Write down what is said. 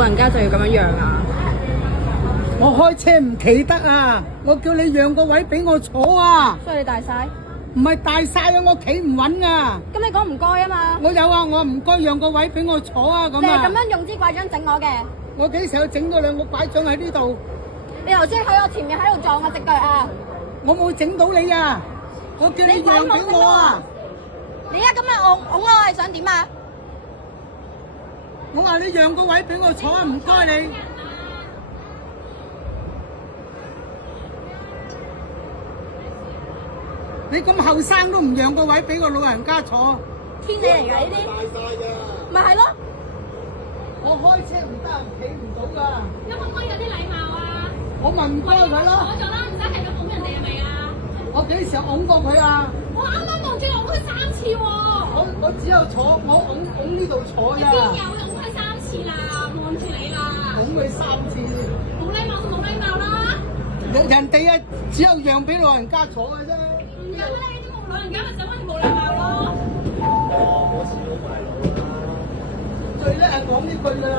老人家就要咁樣讓啊？我開車唔企得啊！我叫你讓個位俾我坐啊！所以你大晒？唔係大晒啊！我企唔穩啊！咁你講唔該啊嘛？我有啊！我唔該讓個位俾我坐啊！咁你係咁啊！樣用支拐杖整我嘅？我幾時有整到兩個拐杖喺呢度？你頭先喺我前面喺度撞我隻腳啊！我冇整到你啊！我叫你讓俾我啊！你而家咁樣拱我係想點啊？我話你讓個位俾我坐啊！唔該你。你咁後生都唔讓個位俾個老人家坐，天理嚟㗎呢啲，大晒㗎。咪係咯？我開車唔得，企唔到㗎。有可唔可以有啲禮貌啊？我問唔該佢坐咯。咗啦，唔使係咁拱人哋係咪啊？我幾時有拱過佢啊？我啱啱望住我拱佢3次喎。我只有坐，我拱呢度坐你呀。邊有拱佢3次啦？望住你啦。拱佢3次。冇禮貌就冇禮貌啦。人哋啊，只有讓俾老人家坐嘅啫。唔讓咧，啲冇老人家咪想你冇禮貌咯。我似老賣老啦。最叻係講呢句㗎啦。